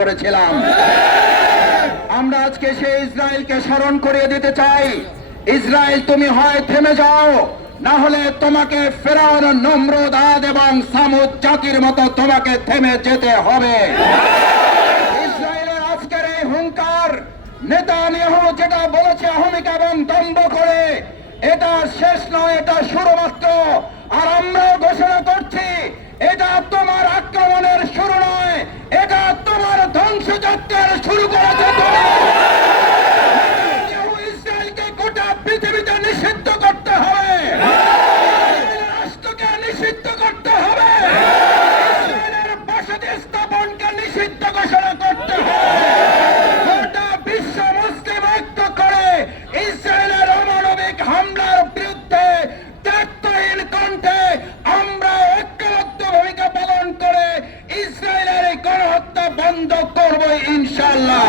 করেছিলাম। আমরা আজকে সেই ইসরায়েলকে স্মরণ করিয়ে দিতে চাই, ইসরায়েল তুমি হয় থেমে যাও, না হলে তোমাকে ফেরাউন, নমরুদ, আদ এবং সামুদ জাতির মতো তোমাকে থেমে যেতে হবে। ইসরায়েলের আজকের এই হুঙ্কার, নেতানিয়াহু যেটা বলেছে অহমিক এবং দম্ভ করে, এটা শেষ নয়, এটা শুরু মাত্র। আর আমরাও ঘোষণা করছি, এটা তোমার আক্রমণের শুরু নয়, এটা তোমার ধ্বংসযজ্ঞের শুরু করেছে তুমি। ইসরায়েলকে গোটা পৃথিবীতে নিষিদ্ধ করতে হবে, রাষ্ট্রকে নিষিদ্ধ করতে হবে, ইসরায়েলের বসতি স্থাপনকে নিষিদ্ধ ঘোষণা করতে হবে। গোটা বিশ্ব মুসলিম ঐক্য করে ইসরায়েলের অমানবিক হামলার বিরুদ্ধে দায়িত্বহীন কণ্ঠে আমরা ঐক্যবদ্ধ ভূমিকা পালন করে ইসরায়েলের এই গণহত্যা বন্ধ করব ইনশাআল্লাহ।